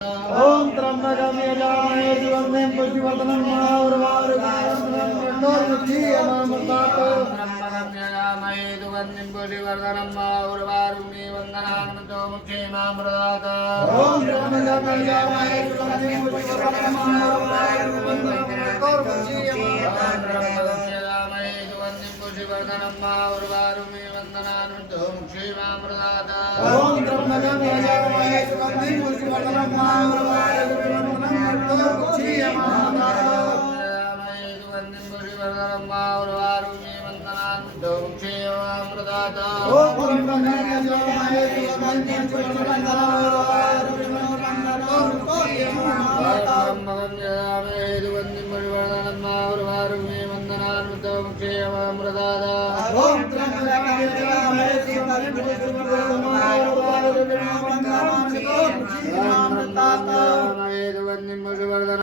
ओम त्र्यंबकं यजामहे सुगंधिं पुष्टिवर्धनं महाउर्वारुकमुखी अनामृतात् त्र्यंबकं यजामहे सुगंधिं पुष्टिवर्धनं महाउर्वारुकमुखी वन्दनान्मतो मुख्येनामृतात् ओम त्र्यंबकं यजामहे सुगंधिं पुष्टिवर्धनं महाउर्वारुकमुखी वर्धनं माउर्वारुमे वन्दनान्मतो मुक्षीमामृतात् ओम त्र्यंबकं यजामहे सुगंधिं पुष्टिवर्धनं महाउर्वारुकमुखी माउर्वारुमे वन्दनान्मतो मुक्षीमामृतात् ओम त्र्यंबकं यजामहे सुगंधिं पुष्टिवर्धनं माउर्वारुमे वन्दनान्मतो मुक्षीमामृतात् ओम त्र्यंबकं यजामहे सुगंधिं पुष्टिवर्धनं महाउर्वारुकमुखी